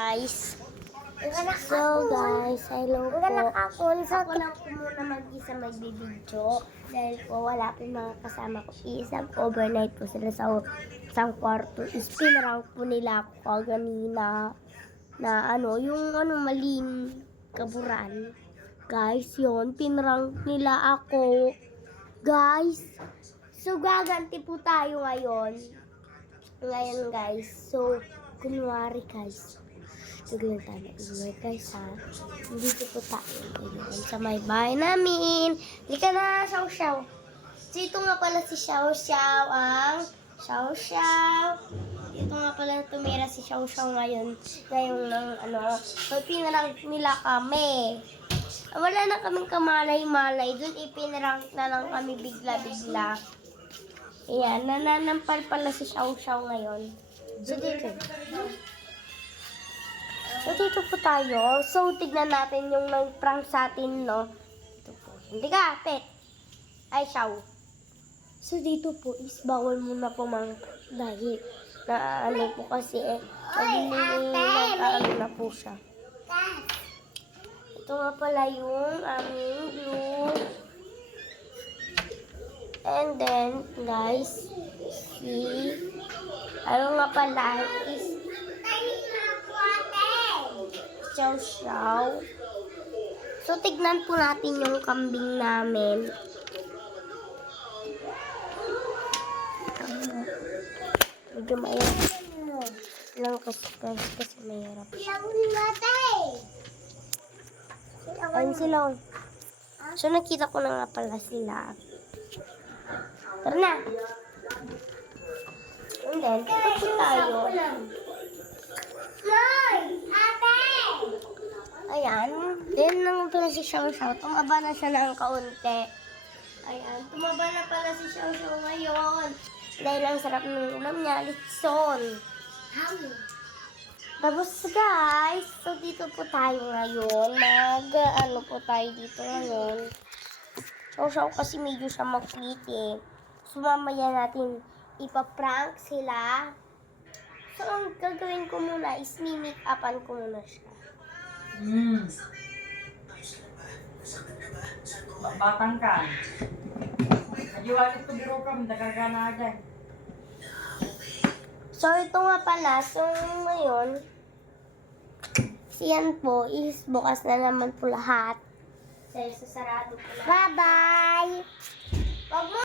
Guys, so guys, hello po. Ako lang po muna mag-isa magbibidyo dahil po wala po mga kasama ko. Isang overnight po sila sa isang kwarto. Pinrank po nila ako kanina na yung malin kaburan. Guys, yun, pinrank nila ako. Guys, so gaganti po tayo ngayon. Ngayon guys, so kunwari guys. Tignan tayo ingay guys ha. Dito po tayo sa may bahay namin. Halika na, Xiao-Xiao. Dito nga pala si Xiao-Xiao ang Xiao-Xiao. Dito nga pala tumira si Xiao-Xiao ngayon. Ngayon ng pinrank nila kami. Wala na kaming kamalay-malay. Doon ipinrank na lang kami bigla-bigla. Ayan, nananampal pala si Xiao-Xiao ngayon. So, dito po tayo. So, tignan natin yung nag-prank sa atin, no? Dito po. Hindi ka, pet. Ay, Xiao. So, dito po is bawal muna po dahil na po kasi nag-ano na po siya. Ito nga pala yung aming glue. And then, guys, nga pala is Xiao-Xiao. So, tignan po natin yung kambing namin. Medyo mahirap lang kasi mahirap. Ayun sila. So, nakita ko na nga pala sila. Tara na. And then, dito po tayo. Ayan. Then, nang pala si Xiao-Xiao. Tumaba na siya ng kaunti. Ayan. Tumaba na pala si Xiao-Xiao ngayon. Dahil ang sarap ng ulam niya. Litson. Tapos guys, so dito po tayo ngayon. Po tayo dito ngayon. Xiao-Xiao kasi medyo siya mag-sweet eh. So, mamaya natin ipaprank sila. So, ang gagawin ko muna is mimake-upan ko muna siya. Batang ka. Najiwalit ko biro ka, madakarga na agad. So, ito nga pala. So, ngayon, siyan po is bukas na naman po lahat. Dahil sa sarado po lahat. Bye-bye! Wag mo